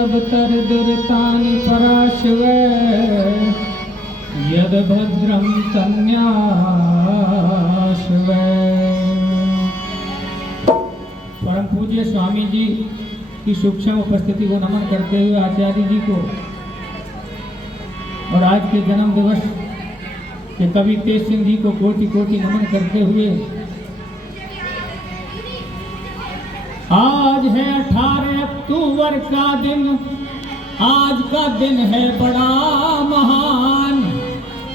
दुर्तानि पराश्वे यद भद्रं तन्याश्वे। परम पूज्य स्वामी जी की सूक्ष्म उपस्थिति को नमन करते हुए आचार्य जी को और आज के जन्म दिवस के कवि तेज सिंह जी को कोटि कोटि नमन करते हुए आज है 18 अक्टूबर का दिन। आज का दिन है बड़ा महान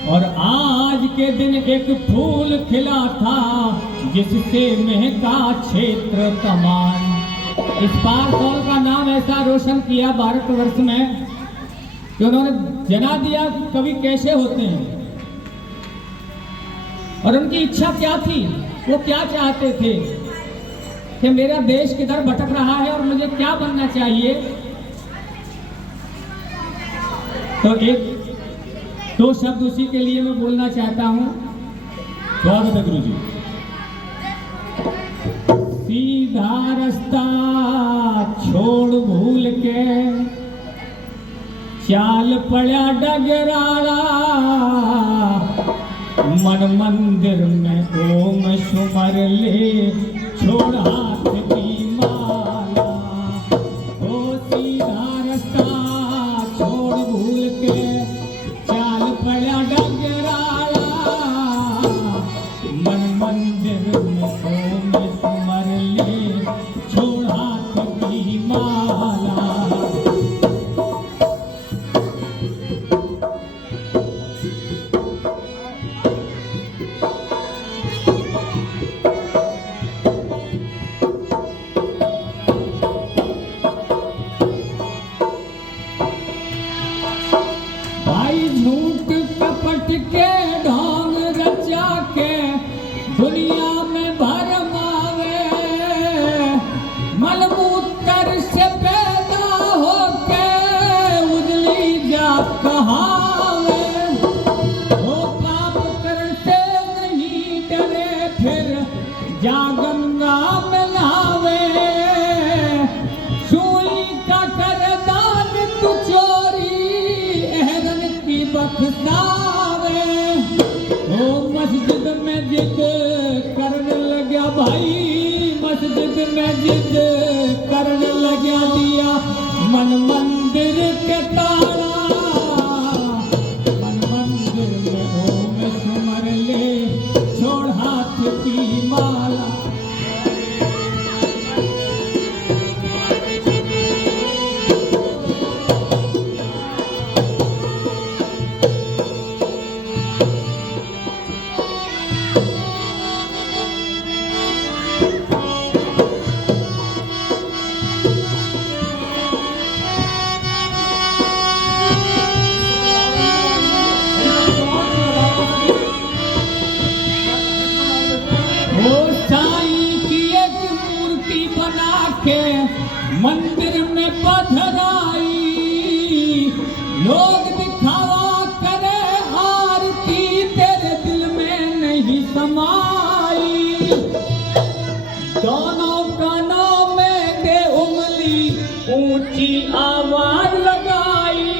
और आज के दिन एक फूल खिला था जिससे महका क्षेत्र तमाम। इस पारसौल का नाम ऐसा रोशन किया भारतवर्ष में कि उन्होंने जना दिया कि कवि कैसे होते हैं और उनकी इच्छा क्या थी, वो क्या चाहते थे कि मेरा देश किधर भटक रहा है और मुझे क्या बनना चाहिए। तो एक दो शब्द उसी के लिए मैं बोलना चाहता हूं। स्वागत है गुरु जी। सीधा रास्ता छोड़ भूल के चाल पड़ा डगराड़ा, मन मंदिर में ओम सुमर ले छोड़ हाथ की माला। ओ सीधा रास्ता छोड़ भूल के चाल पड़ा डगराड़ा, मन मंदिर में ओम सुमर ले छोड़ हाथ की माला। झूठ कपट के ढोंग रचा के दुनिया में भरमावे, मलमूत्र से पैदा होके उजली जात कहावे। वो पाप कर से नहीं डरे फिर जा गंगा में नहावे, सुई का कर दान तू चोरी बखतावे। ओ मस्जिद में जिद करने लगा भाई, मस्जिद में जिद करने लगा दिया मन मंदिर के तारा, मन मंदिर में ओम सुमर ले छोड़ हाथ की माला। मंदिर में पधराई, लोग दिखावा करे आरती तेरे दिल में नहीं समाई। दोनों कानों में दे उंगली ऊंची आवाज लगाई,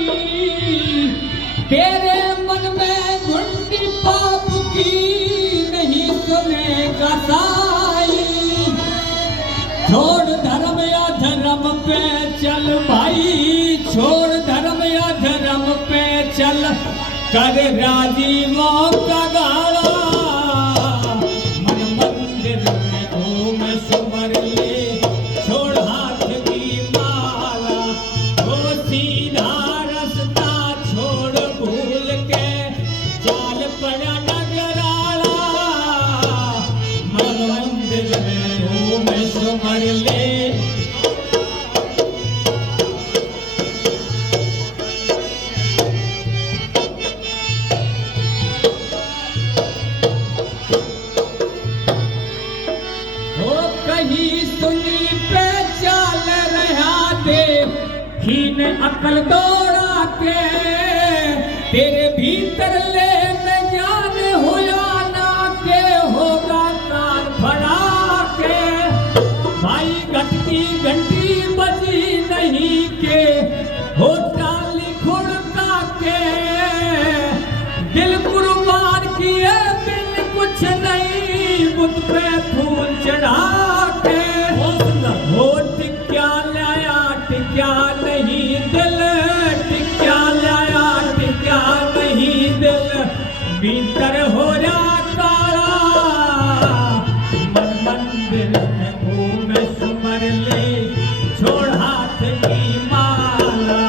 तेरे मन में घंटी पाप की नहीं सुनेगा साई। छोड़ धर्म या धर्म पे चल भाई, छोड़ धर्म या धर्म पे चल कर राजीवों का गाड़ा, मन मंदिर में ओम सुमर ले छोड़ हाथ की माला। वो सीधा रास्ता छोड़ भूल के चाल पड़ा डगराड़ा, मन मंदिर में ओम सुमर ले। अकल दौड़ा के तेरे भीतर ले न जाने हुआ ना के होगा कान फड़ा के भाई घंटी घंटी बजी नहीं के पे फूल चढ़ा के हो टिक्या लाया टिक्या नहीं दिल, टिक्या लाया टिक्या नहीं दिल, भीतर हो रहा काला मन मंदिर में घूम सुमर ले छोड़ हाथ की माला।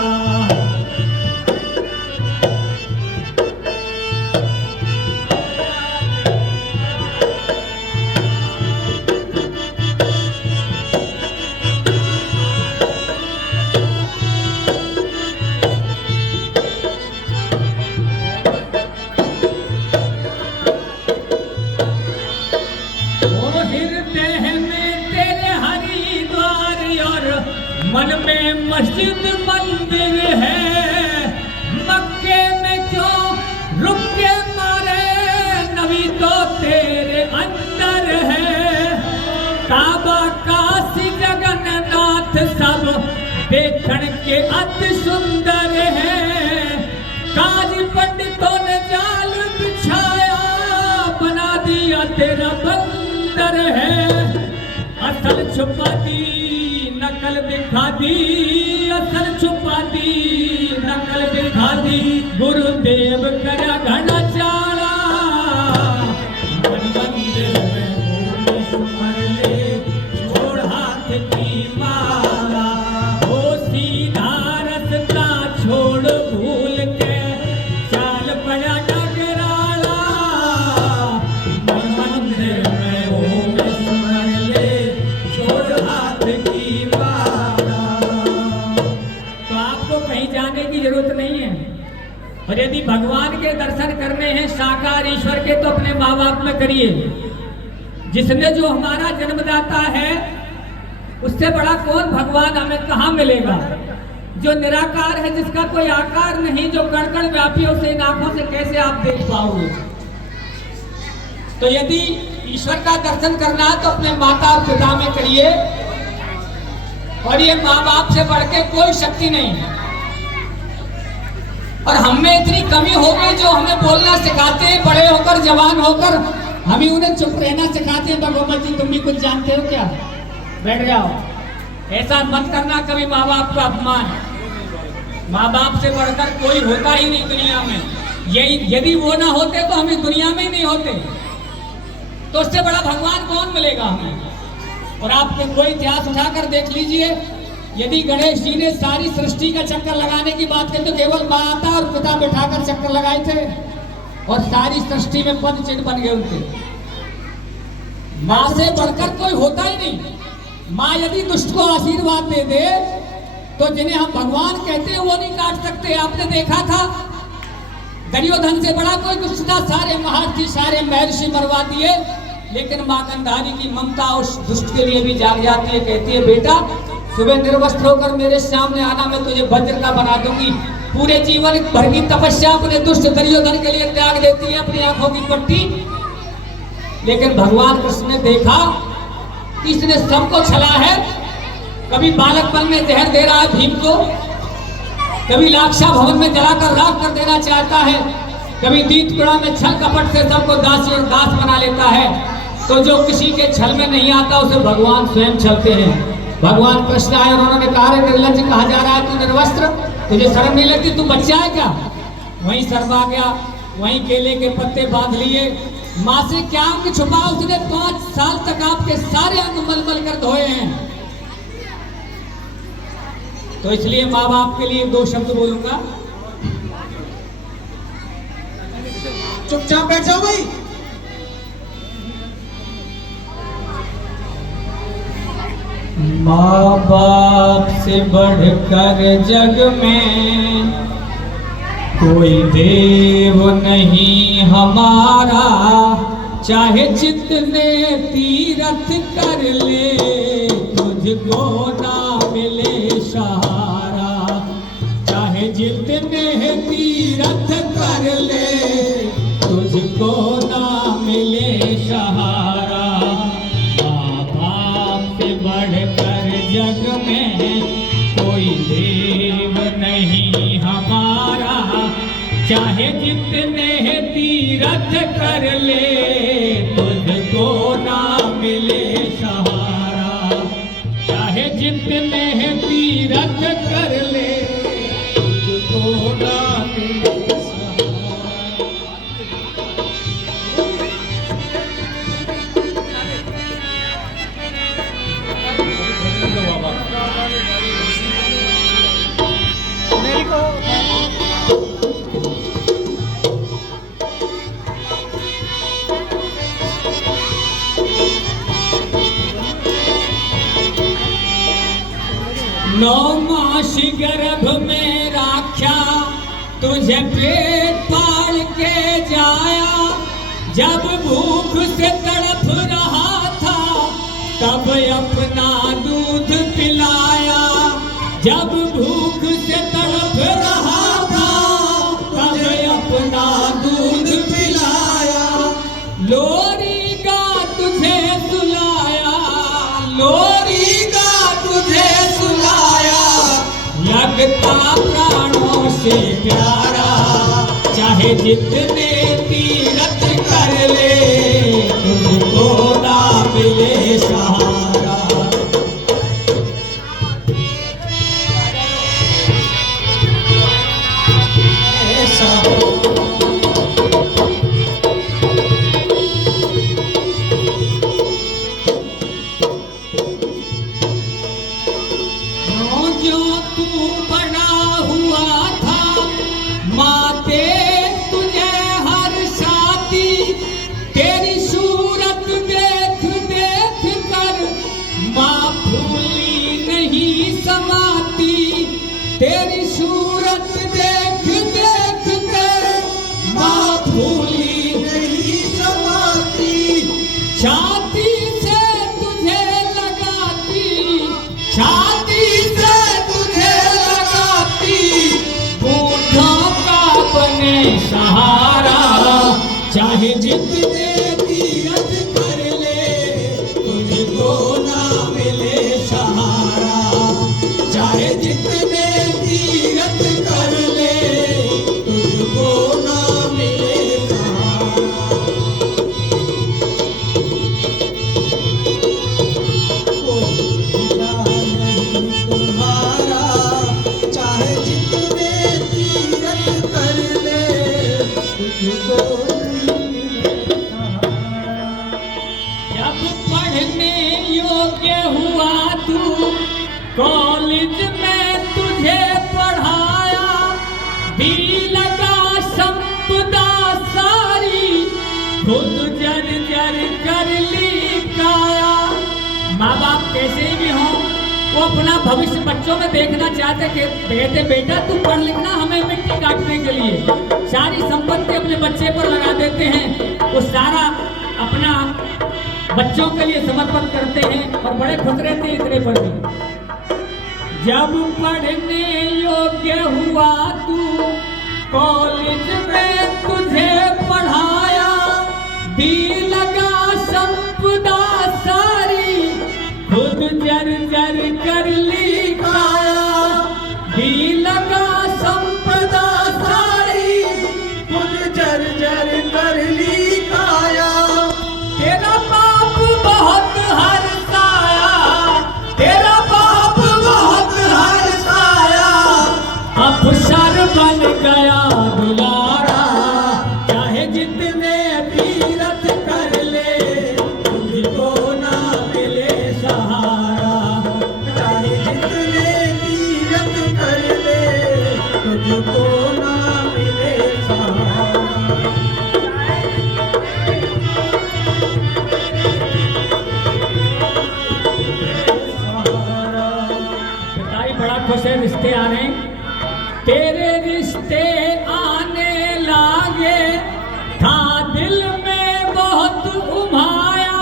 मन में मस्जिद मंदिर है, मक्के में क्यों रुक के मारे, नबी तो तेरे अंदर है। काबा काशी जगन्नाथ सब देखण के अति सुंदर है, काजी पंडितों ने जाल बिछाया बना दिया तेरा बंदर है। असल छुपा दी नकल दिखा दी, असल छुपा दी नकल दिखा दी, गुरुदेव करा घना चाला मन मंदिर में घूम सुमर ले छोड़ हाथ की माला। हो सीधा रास्ता छोड़ भूल के चाल पड़ा डगराला, मन मंदिर में घूम सुमर ले छोड़ हाथ की। कहीं जाने की जरूरत नहीं है, और यदि भगवान के दर्शन करने हैं साकार ईश्वर के तो अपने माँ बाप में करिए। जिसने जो हमारा जन्मदाता है उससे बड़ा कौन भगवान हमें कहाँ मिलेगा। जो निराकार है, जिसका कोई आकार नहीं, जो कण कण व्यापी है, उसे इन आंखों से कैसे आप देख पाओगे। तो यदि ईश्वर का दर्शन करना है तो अपने माता और पिता में करिए, और ये माँ बाप से बढ़ के कोई शक्ति नहीं है। और हमें इतनी कमी हो गई, जो हमें बोलना सिखाते हैं बड़े होकर जवान होकर, हम ही उन्हें चुप रहना सिखाते हैं। भगवत जी तुम भी कुछ जानते हो क्या, बैठ जाओ। ऐसा मत करना कभी माँ बाप का अपमान। माँ बाप से बढ़कर कोई होता ही नहीं दुनिया में। यही यदि वो ना होते तो हम इस दुनिया में ही नहीं होते, तो उससे बड़ा भगवान कौन मिलेगा हमें। और आप कोई इतिहास उठाकर देख लीजिए, यदि गणेश जी ने सारी सृष्टि का चक्कर लगाने की बात करें तो केवल माता और पिता बिठाकर चक्कर लगाए थे, और सारी सृष्टि में पद चिन्ह बन गए उनके। माँ से बढ़कर कोई होता ही नहीं। माँ यदि दुष्ट को आशीर्वाद दे दे तो जिन्हें हम भगवान कहते हैं वो नहीं काट सकते। आपने देखा था दुर्योधन से बड़ा कोई दुष्ट था, सारे महर्षि सारे महर्षि मरवा दिए, लेकिन माँ गांधारी की ममता उस दुष्ट के लिए भी जाग जाती है। कहती है बेटा सुबह निर्वस्त्र होकर मेरे सामने आना, मैं तुझे वज्र का बना दूंगी। पूरे जीवन भर की तपस्या अपने दुष्ट दुर्योधन के लिए त्याग देती है, अपनी आंखों की पट्टी। लेकिन भगवान कृष्ण ने देखा कि इसने सबको छला है। कभी बालकपन में जहर दे रहा है भीम को, कभी लाक्षा भवन में जलाकर राख कर देना चाहता है, कभी दीतपुरा में छल कपट से सबको दासी और दास बना लेता है। तो जो किसी के छल में नहीं आता उसे भगवान स्वयं छलते हैं। भगवान कृष्ण आए और उन्होंने कहा निर्लज्ज कहा जा रहा है तू निर्वस्त्र, तुझे शर्म नहीं लगती, तू बच्चा है क्या। वहीं शर्मा गया, वहीं केले के पत्ते बांध लिए। माँ से क्या अंग छुपा, उसने 5 साल तक आपके सारे अंग मलमल कर धोए हैं। तो इसलिए माँ बाप के लिए 2 शब्द बोलूंगा। चुपचाप बैठ जाओ भाई। माँ बाप से बढ़कर जग में कोई देव नहीं हमारा, चाहे जितने तीरथ कर ले तुझको ना मिले सहारा। चाहे जितने तीरथ कर ले तुझको ना मिले सहारा। माँ बाप से बढ़कर जग में कोई देव नहीं हमारा, चाहे जितने तीरथ कर ले तुझको ना मिले सहारा, चाहे जितने तीरथ कर ले तुझको ना मिले सहारा। नौ मास गर्भ में राख्या तुझे पेट फाड़ के जाया, जब भूख से तड़प रहा था तब अपना दूध पिलाया, जब भूख से तड़प रहा था तब अपना दूध पिलाया, लोरी गा तुझे सुलाया, लोरी गा तुझे सुलाया, लगता प्राणों से प्यारा, चाहे जितने तीरथ कर ले तुझको ना मिले सहारा। ऐसा जो तू बड़ा हुआ था माते तुझे हर साथी, तेरी सूरत देख देख कर माँ भूली नहीं समाती, तेरी सूरत देख देख कर माँ भूली नहीं समाती, छाती से तुझे लगाती, छाती से सहारा, चाहे जितने तीरथ कर ले तुझको ना मिले सहारा, चाहे जितने तीरथ कर ले तुझको ना मिले सहारा। तुम्हारा चाहे जितने तीरथ कर ले जब पढ़ने योग्य हुआ तू कॉलेज में तुझे पढ़ाया, भी लगा संपदा सारी खुद जर जर कर ली काया। माँ बाप कैसे भी हों वो अपना भविष्य बच्चों में देखना चाहते, कहते बेटा तू पढ़ लिखना हमें मिट्टी काटने के लिए, सारी संपत्ति अपने बच्चे पर लगा देते हैं, वो सारा अपना बच्चों के लिए समर्पण करते हैं और बड़े खुश रहते हैं इतने पर भी। जब पढ़ने योग्य हुआ तू कॉलेज में तुझे पढ़ाया, भी लगा संपदा सारी खुद जर जर कर ली काया, भी लगा संपदा सारी खुद जर जर कर ली काया, तेरा बाप बहुत हरसाया, तेरा बाप बहुत हरसाया, अब सर बन गया दुलारा, चाहे जितने तीरथ कर ले तुझको ना मिले सहारा, चाहे जितने तीरथ कर ले तुझको ना मिले सहारा। पिताई बड़ा खुश है, रिश्ते आ रहे हैं, तेरे रिश्ते आने लागे था दिल में बहुत उमाया,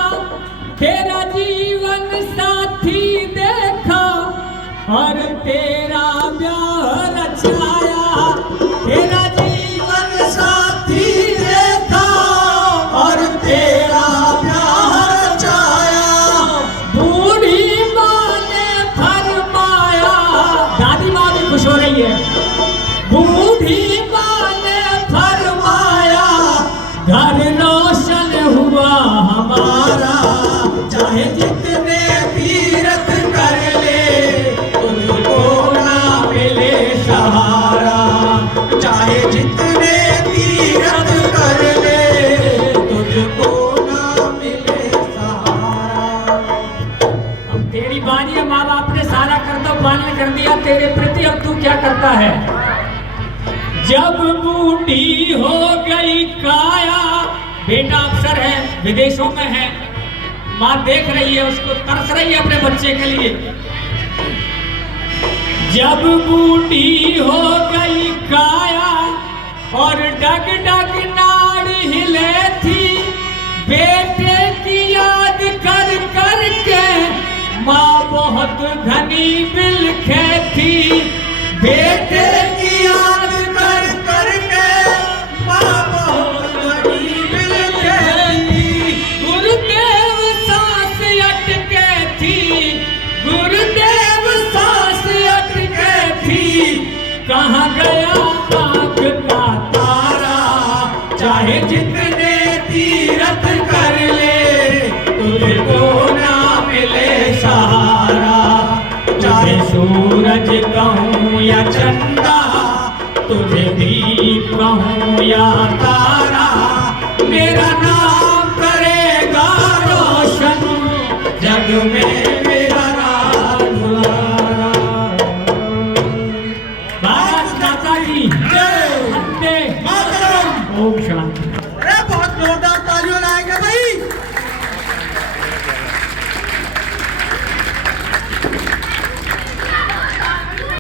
तेरा जीवन साथी देखा और तेरा ब्याह रचाया, तेरा जीवन साथी देखा और तेरा ब्याह रचाया, बूढ़ी माँ ने फरमाया, दादी माँ भी खुश हो रही है, बूढ़ी माँ ने फरमाया घर रोशन हुआ हमारा, आज ये माँ बाप ने सारा कर्तव्य पालन कर दिया तेरे प्रति, अब तू क्या करता है? जब बूढ़ी हो गई काया, बेटा अफसर है, विदेशों में है, माँ देख रही है, उसको तरस रही है अपने बच्चे के लिए। जब बूढ़ी हो गई काया और डग डग नाड़ हिले थी, बेटे की याद कर कर के माँ बहुत घनी बिलखे थी। बेटे की याद कर कर के माँ बहुत घनी बिलखे थी। गुरुदेव सांस अटके थी, गुरुदेव सांस अटके थी। कहाँ गया आँख का तारा, चाहे जितने तीरथ कर ले, तुझको ना मिले सहारा। चाहे सूरज कहूँ या चंदा, तुझे दीप कहूँ या तारा, मेरा नाम करेगा रोशन जग में।